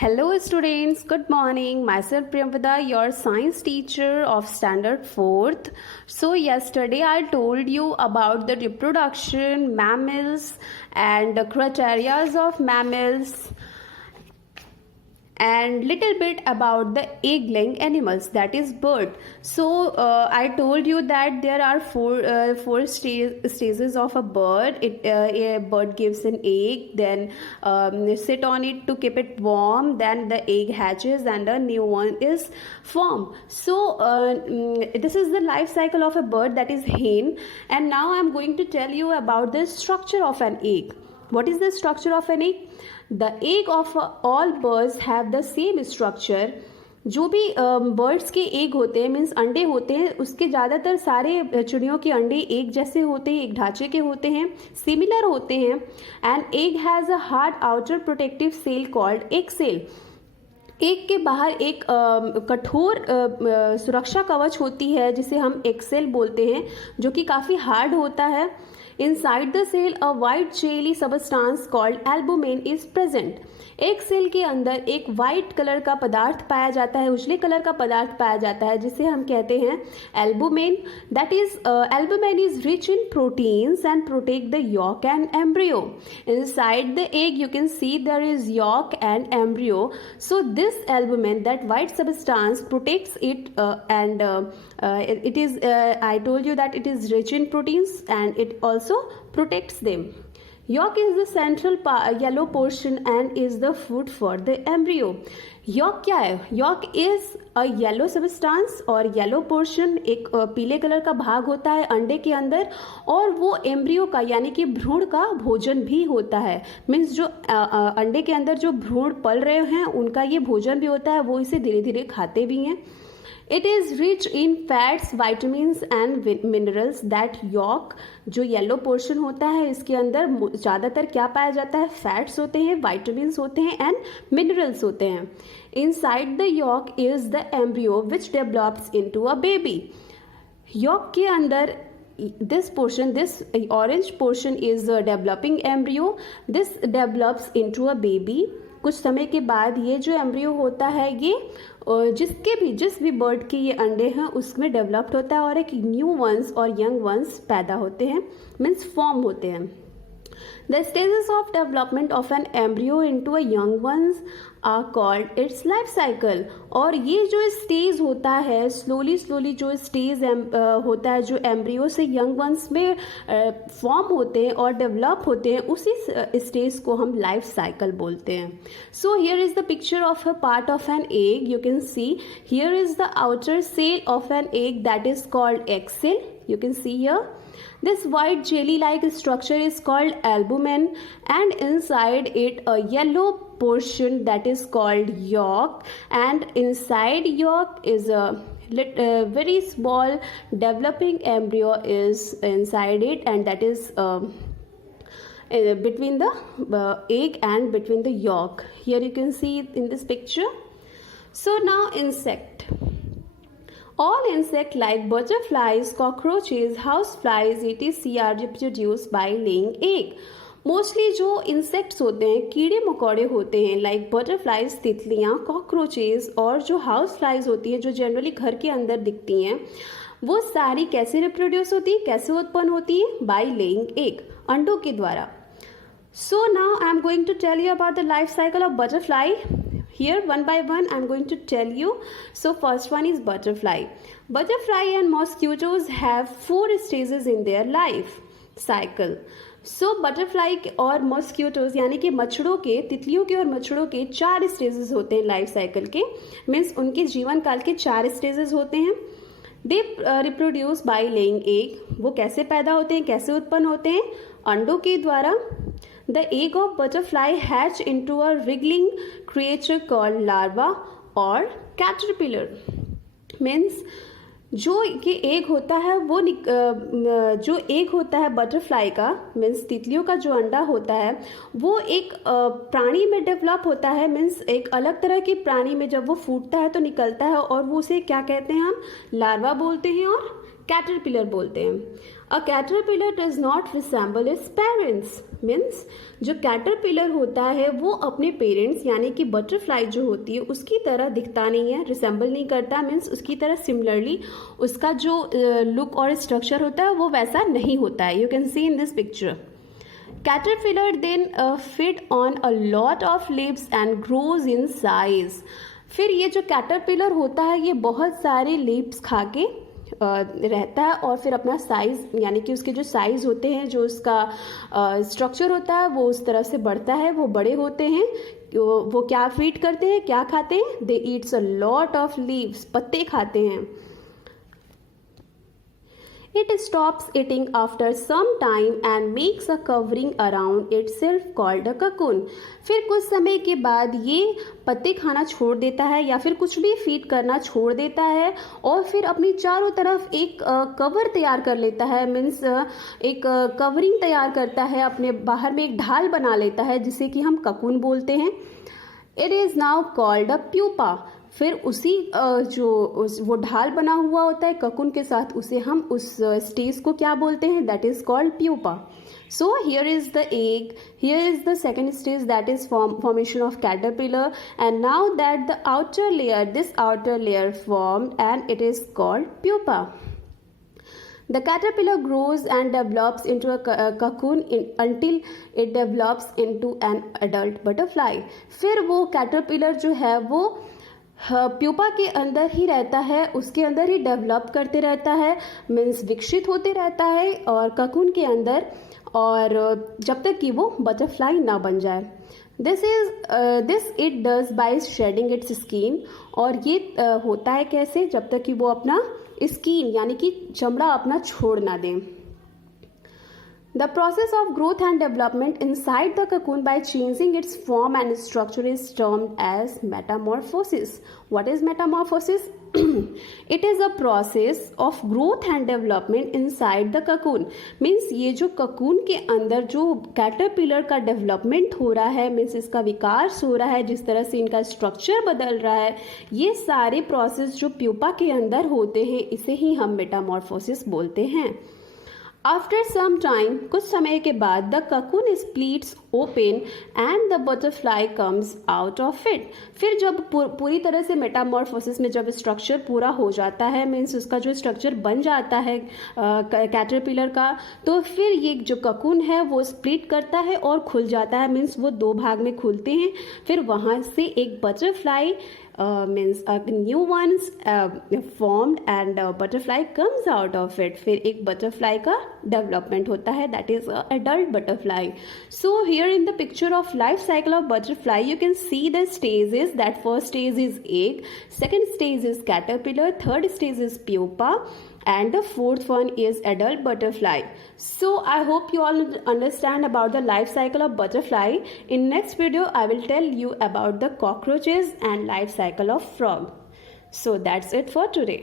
Hello students, good morning. Myself Priyamvada, your science teacher of standard 4th. So yesterday I told you about the reproduction, mammals and the criteria of mammals and little bit about the egg-laying animals, that is bird. So I told you that there are four stages of a bird. A bird gives an egg, then sit on it to keep it warm, then the egg hatches and a new one is formed. So this is the life cycle of a bird, that is hen. And now I am going to tell you about the structure of an egg. What is the structure of an egg? The egg of all birds have the same structure. जो भी birds के egg होते हैं means अंडे होते हैं, उसके ज़्यादातर सारे चिड़ियों के अंडे एक जैसे होते हैं, एक ढांचे के होते हैं, सिमिलर होते हैं. And egg has a hard outer protective shell called egg shell. Egg के बाहर एक कठोर सुरक्षा कवच होती है जिसे हम एग सेल बोलते हैं, जो कि काफ़ी हार्ड होता है. Inside the cell, a white jelly substance called albumin is present. एक सेल के अंदर एक वाइट कलर का पदार्थ पाया जाता है, उजले कलर का पदार्थ पाया जाता है, जिसे हम कहते हैं albumin. That is albumin is rich in proteins and protect the yolk and embryo. Inside the egg you can see there is yolk and embryo. So this albumin, that white substance, protects it and it is I told you that it is rich in proteins and it also protects them. Yolk is the central yellow portion and is the food for the embryo. Yolk क्या है? Yolk is a yellow substance और yellow portion एक पीले colour का भाग होता है अंडे के अंदर, और वो एम्ब्रियो का यानी कि भ्रूण का भोजन भी होता है. मीन्स जो अंडे के अंदर जो भ्रूण पल रहे हैं उनका ये भोजन भी होता है, वो इसे धीरे धीरे खाते भी हैं. It is rich in fats, vitamins and minerals. That yolk जो येलो पोर्शन होता है इसके अंदर ज़्यादातर क्या पाया जाता है? फैट्स होते हैं, विटामिन्स होते हैं एंड मिनरल्स होते हैं. Inside the yolk is the embryo which develops into a baby. Yolk के अंदर this portion, this orange portion is a developing embryo. This develops into a baby. कुछ समय के बाद ये जो एम्ब्रियो होता है ये जिस भी बर्ड के ये अंडे हैं उसमें डेवलप्ड होता है और एक न्यू वंस और यंग वंस पैदा होते हैं, मीन्स फॉर्म होते हैं. The stages of development of an embryo into a young ones are called its life cycle. और ये जो स्टेज होता है, स्लोली जो स्टेज होता है जो एम्ब्रियो से यंग वंस में फॉर्म होते हैं और डेवलप होते हैं, उसी स्टेज को हम लाइफ साइकिल बोलते हैं. So here is the picture of a part of an egg. You can see here is the outer shell of an egg that is called egg shell. You can see here this white jelly-like structure is called albumin, and inside it a yellow portion that is called yolk, and inside yolk is a very small developing embryo is inside it, and that is between the egg and between the yolk. Here you can see in this picture. So now insect. All insects like butterflies, cockroaches, houseflies, etc. are reproduced by laying egg. Mostly जो insects होते हैं, कीड़े मकोड़े होते हैं, like butterflies, तितलियाँ, cockroaches और जो हाउस फ्लाइज होती हैं जो जनरली घर के अंदर दिखती हैं, वो सारी कैसे रिप्रोड्यूस होती है, कैसे उत्पन्न होती है? बाय लेइंग एग, अंडों के द्वारा. So now I am going to tell you about the life cycle of butterfly. Here one by one I am going to tell you. So first one is butterfly. Butterfly and mosquitoes have 4 stages in their life cycle. So butterfly और mosquitoes यानी कि मच्छरों के, तितलियों के और मच्छरों के 4 स्टेजेस होते हैं लाइफ साइकिल के. मीन्स उनके जीवन काल के 4 स्टेजेस होते हैं. They reproduce by laying egg. वो कैसे पैदा होते हैं, कैसे उत्पन्न होते हैं? अंडों के द्वारा. The egg of butterfly hatch into a wriggling creature called larva or caterpillar. Means जो ये एग होता है वो जो एग होता है बटरफ्लाई का, मीन्स तितलियों का जो अंडा होता है वो एक प्राणी में डेवलप होता है. मीन्स एक अलग तरह के प्राणी में जब वो फूटता है तो निकलता है और वो उसे क्या कहते हैं? हम लार्वा बोलते हैं और कैटरपिलर बोलते हैं। A caterpillar does not resemble its parents, means जो कैटरपिलर होता है वो अपने पेरेंट्स यानी कि बटरफ्लाई जो होती है उसकी तरह दिखता नहीं है, रिसेंबल नहीं करता, मीन्स उसकी तरह सिमिलरली उसका जो लुक और स्ट्रक्चर होता है वो वैसा नहीं होता है। You can C in this picture. Caterpillar then feed on a lot of leaves and grows in size. फिर ये जो कैटरपिलर होता है ये बहुत सारे लीव्स खा के रहता है और फिर अपना साइज यानी कि उसके जो साइज होते हैं, जो उसका स्ट्रक्चर होता है वो उस तरफ से बढ़ता है, वो बड़े होते हैं। वो क्या फीड करते हैं, क्या खाते हैं? They eats a lot of leaves, पत्ते खाते हैं। It stops eating after some time and makes a covering around itself called a cocoon. फिर कुछ समय के बाद ये पत्ते खाना छोड़ देता है या फिर कुछ भी फीड करना छोड़ देता है और फिर अपनी चारों तरफ एक कवर तैयार कर लेता है, मीन्स एक कवरिंग तैयार करता है, अपने बाहर में एक ढाल बना लेता है जिसे कि हम ककून बोलते हैं। It is now called a pupa. फिर उसी वो ढाल बना हुआ होता है ककून के साथ, उसे हम उस स्टेज को क्या बोलते हैं? That is called pupa. So here is the egg, here is the second stage that is formation of caterpillar, and now that the outer layer, this outer layer formed and it is called pupa. The caterpillar grows and develops into a cocoon until it develops into an adult butterfly. फिर वो caterpillar जो है वो pupa के अंदर ही रहता है, उसके अंदर ही डेवलप करते रहता है, मीन्स विकसित होते रहता है और ककून के अंदर, और जब तक कि वो बटरफ्लाई ना बन जाए। This it does by shedding its skin. और ये होता है कैसे? जब तक कि वो अपना स्किन यानी कि चमड़ा अपना छोड़ ना दें। The process of growth and development inside the cocoon by changing its form and structure is termed as metamorphosis. What is metamorphosis? It is a process of growth and development inside the cocoon. Means ये जो cocoon के अंदर जो caterpillar का development हो रहा है, means इसका विकास हो रहा है, जिस तरह से इनका structure बदल रहा है, ये सारे process जो pupa के अंदर होते हैं इसे ही हम metamorphosis बोलते हैं। आफ्टर सम टाइम, कुछ समय के बाद, the cocoon splits open and the butterfly comes out of it. फिर जब पूरी तरह से मेटामॉर्फोसिस में जब स्ट्रक्चर पूरा हो जाता है, मीन्स उसका जो स्ट्रक्चर बन जाता है कैटरपिलर का, तो फिर ये जो ककून है वो स्प्लिट करता है और खुल जाता है, मीन्स वो दो भाग में खुलते हैं। फिर वहाँ से एक butterfly means new ones formed and butterfly comes out of it. फिर एक butterfly का development होता है, that is adult butterfly. So here in the picture of life cycle of butterfly you can see the stages. That first stage is egg, second stage is caterpillar, third stage is pupa, and the fourth one is adult butterfly. So I hope you all understand about the life cycle of butterfly. In next video I will tell you about the cockroaches and life cycle of frog. So that's it for today.